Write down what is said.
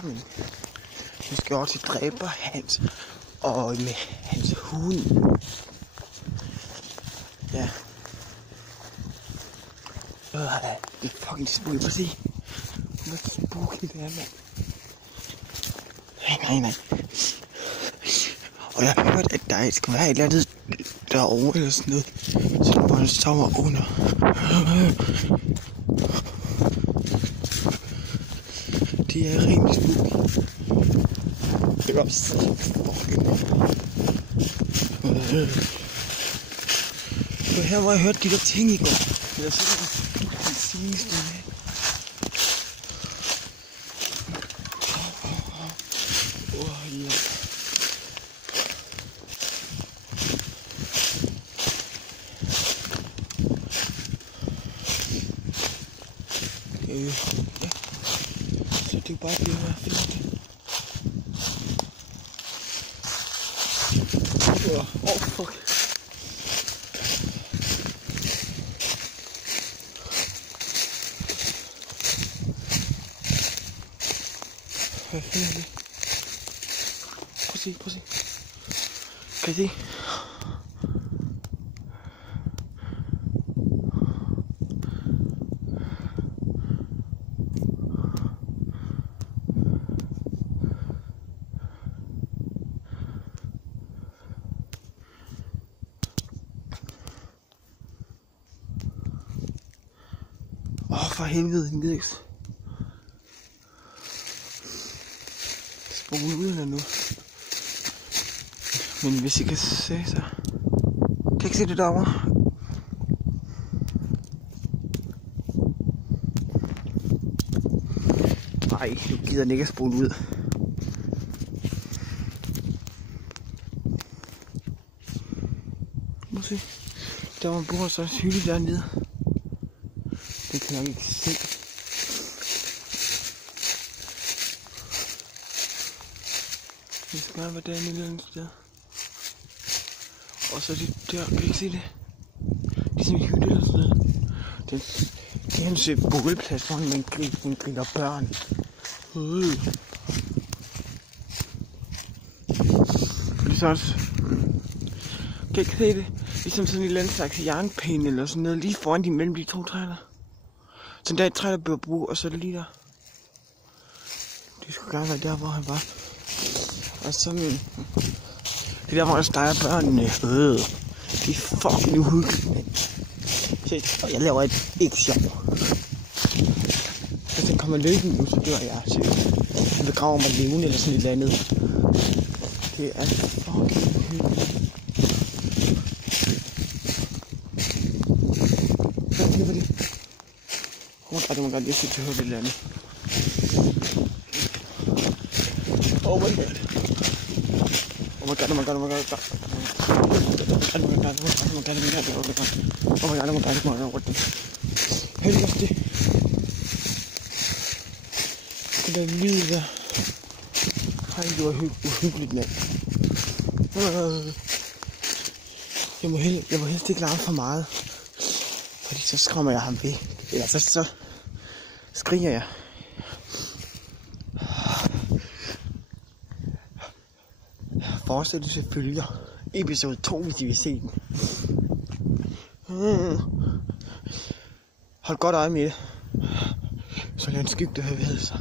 snakker man. Vi skal over til dræber Hans og med hans hund. Ja. Det er fucking spooky. Prøv at se. Hvor spooky det er, mand. Nej. Og jeg har hørt, at der skal være et eller andet derovre eller sådan noget. Så hvor han sover under. Det er rent spooky. Det er også så her hvor jeg hørte de der ting i går. Det er sådan den sidste. Ja. Ja. Så det er bare det her fint. Fuck. Hvad fanden er det? Prøv at se. Kan I se? For helvede, den gider ikke spole ud eller nu. Men hvis I kan se, så kan I ikke se det derovre? Nej, nu gider den ikke at spole ud. Må se. Der var en bord, så hylde dernede. Det kan jeg nok ikke se. Det skal være derinde et eller andet sted. Og så det der, kan I ikke se det? Det er sådan en hytte eller sådan noget. Det er hans bålplads, hvor man griller børn. Det er så også... Kan I ikke se det? Ligesom sådan en eller anden slags jernpinde eller sådan noget, lige foran de mellem de to træer. Så der er et træ, der bliver brugt, og så er det lige der. Det skulle gerne være der, hvor han var. Og så... Det er der, hvor der steger børnene. Det er fucking uhyggeligt, mand. Se, og jeg laver et ikke sjov. Hvis den kommer løbende nu, så dør jeg. Så han begraver mig levende eller sådan et eller andet. Det er fucking uhyggeligt. Hvad er det? Oh my god, jeg synes, jeg hørte et eller andet. Oh my god. Hør det også det. Det der lyd der. Ej, det var uhyggeligt, mand. Jeg må helst ikke larme for meget. Fordi så skræmmer jeg ham væk. Eller så skriger jeg. Fortsættelse følger. Episode 2, hvis I vil se den. Hold godt øje med det. Så lad en skygge, der hører ved sig.